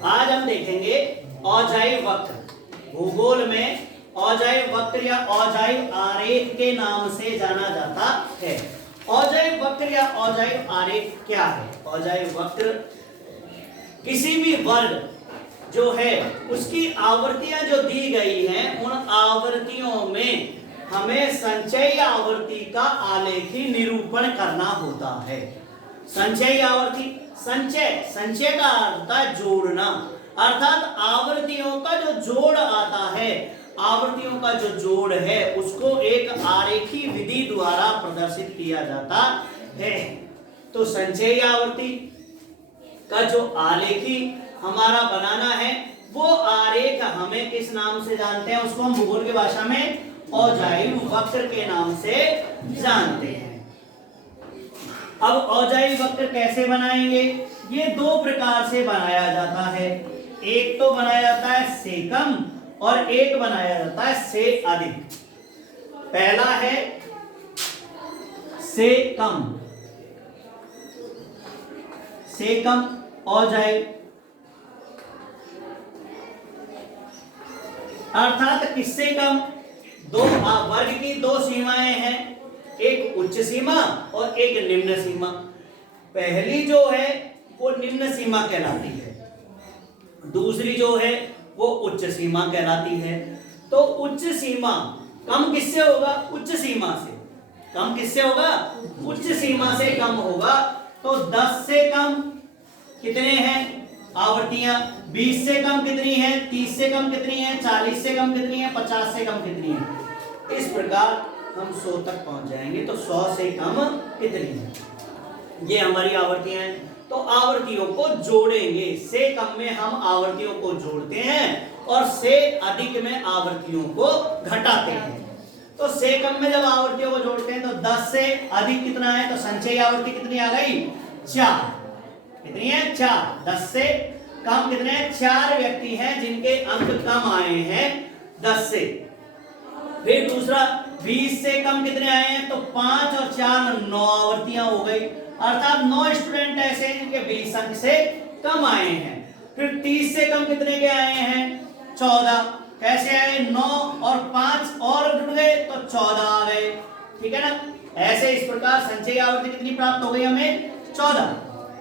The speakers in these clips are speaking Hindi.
आज हम देखेंगे औजाई वक्र। भूगोल में औजाई वक्र या औजाई आरेख के नाम से जाना जाता है। औजाई वक्र या औजाई आरेख क्या है? औजाई वक्र किसी भी वर्ग जो है उसकी आवृत्तियां जो दी गई हैं, उन आवृत्तियों में हमें संचयी आवृत्ति का आलेखी निरूपण करना होता है। संचयी आवृत्ति, संचय का अर्थ है जोड़ना, अर्थात आवृत्तियों का जो जोड़ आता है, आवृत्तियों का जो जोड़ है उसको एक आरेखी विधि द्वारा प्रदर्शित किया जाता है। तो संचयी आवृत्ति का जो आलेखी हमारा बनाना है, वो आरेख हमें किस नाम से जानते हैं? उसको हम भूगोल की भाषा में औजाई वक्र के नाम से जानते हैं। अब औजाई वक्र कैसे बनाएंगे? ये दो प्रकार से बनाया जाता है। एक तो बनाया जाता है से कम और एक बनाया जाता है से अधिक। पहला है से कम। से कम औजाई अर्थात किससे कम? दो वर्ग की दो सीमाएं हैं, एक उच्च सीमा और एक निम्न सीमा। पहली जो है वो निम्न सीमा कहलाती है, दूसरी जो है वो उच्च सीमा कहलाती है। तो उच्च सीमा कम किससे होगा? उच्च सीमा से। कम किससे होगा? उच्च सीमा से कम होगा। तो 10 से कम कितने हैं आवृत्तियां? 20 से कम कितनी है? 30 से कम कितनी है? 40 से कम कितनी है? 50 से कम कितनी है? इस प्रकार हम 100 तक पहुंच जाएंगे। तो 100 से कम कितनी है? ये हमारी आवृत्तियां हैं। तो आवृत्तियों को जोड़ेंगे। से कम में हम आवृत्तियों को जोड़ते हैं और से अधिक में आवृत्तियों को घटाते हैं। तो से कम में जब आवृत्तियों को जोड़ते हैं तो 10 से अधिक कितना है? तो संचयी आवृत्ति कितनी आ गई? 4। कितनी है? 4। 10 से कम कितने हैं? 4 व्यक्ति हैं जिनके अंक कम आए हैं 10 से। फिर दूसरा 20 से कम कितने आए हैं? तो 5 और 4 9 आवृत्तियां हो गई, अर्थात 9 स्टूडेंट ऐसे हैं जिनके 20 अंक से कम आए हैं। फिर 30 से कम कितने के आए हैं? 14। कैसे आए? 9 और 5 और जुड़ गए तो 14 आ गए। ठीक है ना? ऐसे इस प्रकार संचयी आवृत्ति कितनी प्राप्त हो गई हमें? 14।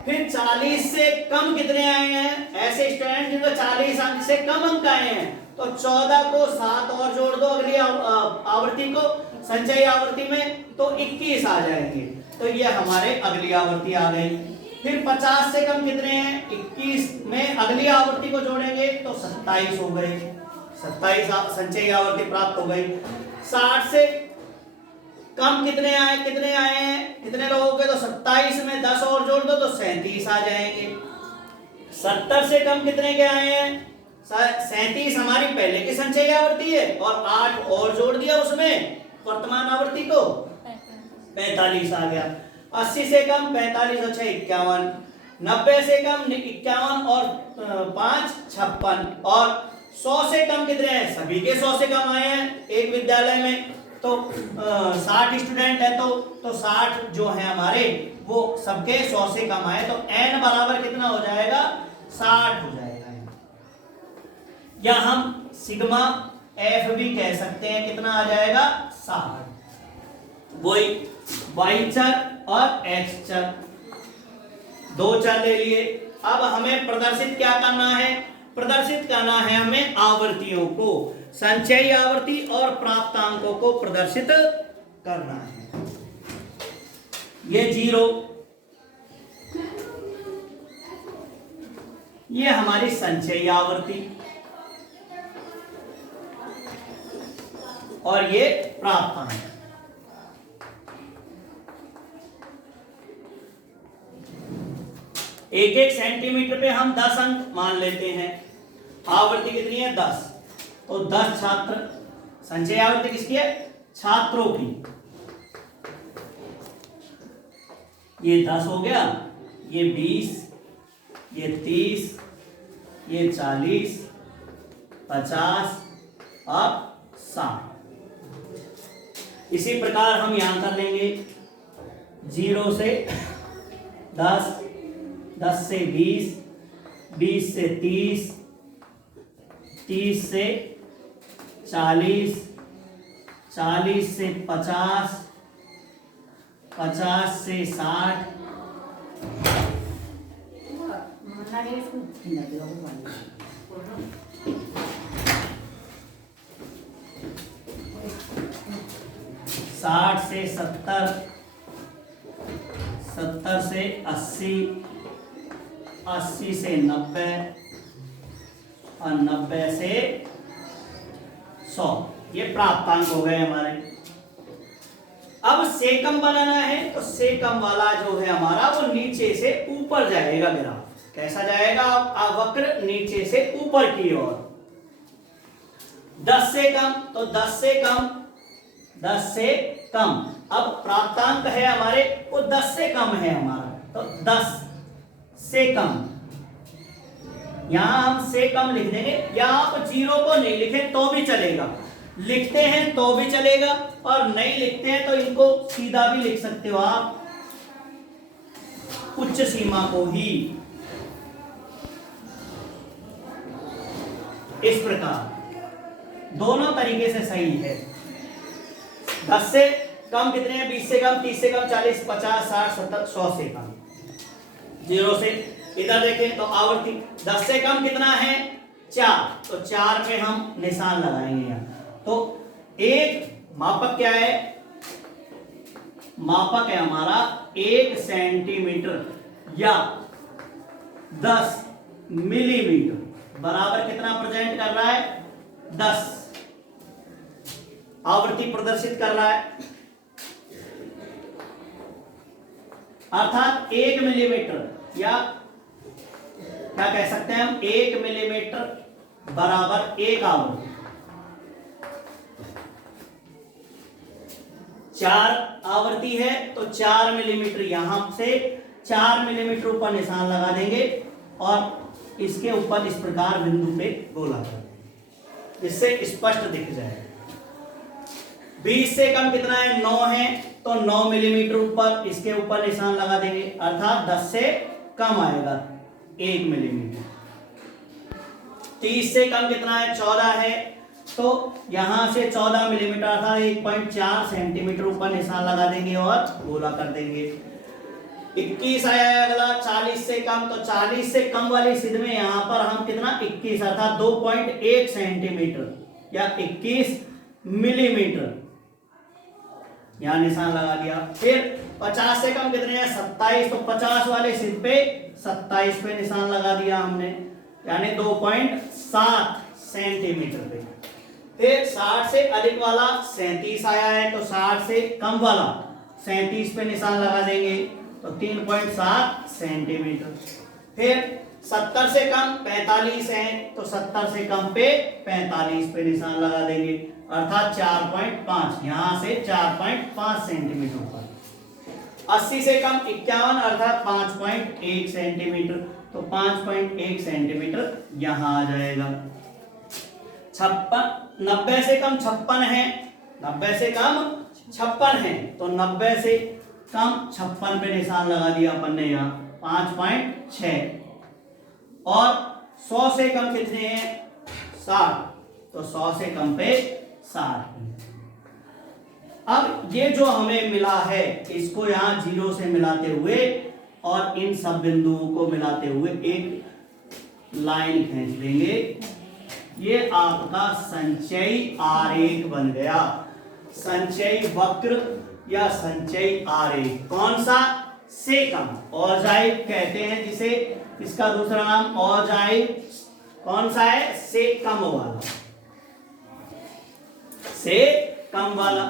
फिर 40 से कम कितने आए हैं? ऐसे स्टूडेंट जिनको 40 अंक से कम अंक आए हैं। तो 14 को 7 और जोड़ दो अगली आवृत्ति को, संचयी आवृत्ति में, तो 21 आ जाएंगे। तो ये हमारे अगली आवृत्ति आ गई। फिर 50 से कम कितने हैं? 21 में अगली आवृत्ति को जोड़ेंगे तो 27 हो गए। 27 संचयी आवृत्ति प्राप्त हो गई। 60 से कम कितने आए हैं? कितने लोगों के? तो 27 में 10 और जोड़ दो तो 37 आ जाएंगे। 70 से कम कितने के आए हैं? 37 हमारी पहले की संचयी आवृत्ति है और 8 और जोड़ दिया उसमें वर्तमान आवृत्ति को, 45 आ गया। 80 से कम 45 और 6 51। 90 से कम 51 और 5 56। और 100 से कम कितने हैं? सभी के 100 से कम आए हैं एक विद्यालय में। तो 60 स्टूडेंट है तो 60 जो है हमारे वो सबके 100 से कम आए। तो n बराबर कितना हो जाएगा? 60 हो जाएगा। या हम सिग्मा f भी कह सकते हैं। कितना आ जाएगा? 60। वही y चर और x चर, दो चर ले लिए। अब हमें प्रदर्शित क्या करना है? प्रदर्शित करना है हमें आवृत्तियों को, संचयी आवृत्ति और प्राप्तांकों को प्रदर्शित करना है। ये 0, ये हमारी संचयी आवृत्ति और ये प्राप्तांक। एक एक सेंटीमीटर पे हम 10 अंक मान लेते हैं। आवृत्ति कितनी है? 10। तो 10 छात्र, संचयी आवृत्ति किसकी है? छात्रों की। ये 10 हो गया, ये 20, ये 30, ये 40, 50 और 60। इसी प्रकार हम यहां कर लेंगे 0 से 10, 10 से 20, 20 से 30, 30 से 40, 40 से 50, 50 से 60, 60 से 70, 70 से 80, 80 से 90 और 90 से 100। ये प्राप्तांक हो गए हमारे। अब सेकम बनाना है तो सेकम वाला जो है हमारा वो नीचे से ऊपर जाएगा ग्राफ। कैसा जाएगा? वक्र नीचे से ऊपर की ओर। 10 से कम तो 10 से कम, 10 से कम। अब प्राप्तांक है हमारे वो 10 से कम है हमारा, तो 10 से कम, यहां हम से कम लिख देंगे, या आप 0 को नहीं लिखें तो भी चलेगा, लिखते हैं तो भी चलेगा, और नहीं लिखते हैं तो इनको सीधा भी लिख सकते हो आप, उच्च सीमा को ही इस प्रकार। दोनों तरीके से सही है। 10 से कम कितने हैं? 20 से कम, 30 से कम, 40, 50, 60, 70, 100 से कम। 0 से इधर देखें तो आवर्ती 10 से कम कितना है? 4, तो 4 पे हम निशान लगाएंगे यहाँ। तो एक मापक क्या है? मापक है हमारा 1 सेंटीमीटर या 10 मिलीमीटर बराबर कितना प्रेजेंट कर रहा है? 10 आवृत्ति प्रदर्शित कर रहा है, अर्थात 1 मिलीमीटर, या क्या कह सकते हैं हम, 1 मिलीमीटर बराबर 1 आवृत्ति। 4 आवृत्ति है तो 4 मिलीमीटर, यहां से 4 मिलीमीटर ऊपर निशान लगा देंगे और इसके ऊपर इस प्रकार बिंदु पे गोला कर देंगे, जिससे स्पष्ट दिख जाए। 20 से कम कितना है? 9 है, तो 9 मिलीमीटर ऊपर इसके ऊपर निशान लगा देंगे, अर्थात 10 से कम आएगा 1 मिलीमीटर। 30 से कम कितना है? 14 है, तो यहां से 14 मिलीमीटर अर्थात 1.4 सेंटीमीटर ऊपर निशान लगा देंगे और गोला कर देंगे। 21 आया अगला। 40 से कम, तो 40 से कम वाली सिद्ध में यहां पर हम कितना? 21 अर्थात 2.1 सेंटीमीटर या 21 मिलीमीटर, यहां निशान लगा दिया। फिर 50 से कम कितने हैं? 27, तो 50 वाले सिद्ध पे 27 पे निशान लगा दिया हमने, यानी 2.7 सेंटीमीटर पे। फिर 60 से अधिक वाला 37 आया है, तो 60 से कम वाला 37 पे निशान लगा देंगे, तो 3.7 सेंटीमीटर। फिर 70 से कम 45 है, तो 70 से कम पे 45 पे निशान लगा देंगे, अर्थात 4.5, यहां से 4.5 सेंटीमीटर ऊपर। 80 से कम 51 अर्थात 5.1 सेंटीमीटर, तो 5.1 सेंटीमीटर यहां आ जाएगा। 90 से कम 56 है, 90 से कम 56 है, तो 90 से कम 56 पे निशान लगा दिया अपन ने यहाँ 5.6। और 100 से कम कितने हैं? 60, तो 100 से कम पे 60। अब ये जो हमें मिला है इसको यहाँ 0 से मिलाते हुए और इन सब बिंदुओं को मिलाते हुए एक लाइन खींच देंगे। ये आपका संचयी आरेख बन गया, संचयी वक्र या संचयी आरेख। कौन सा? सेकम, औजाइक कहते हैं जिसे, इसका दूसरा नाम औजाइक। कौन सा है? सेकम वाला, सेकम वाला।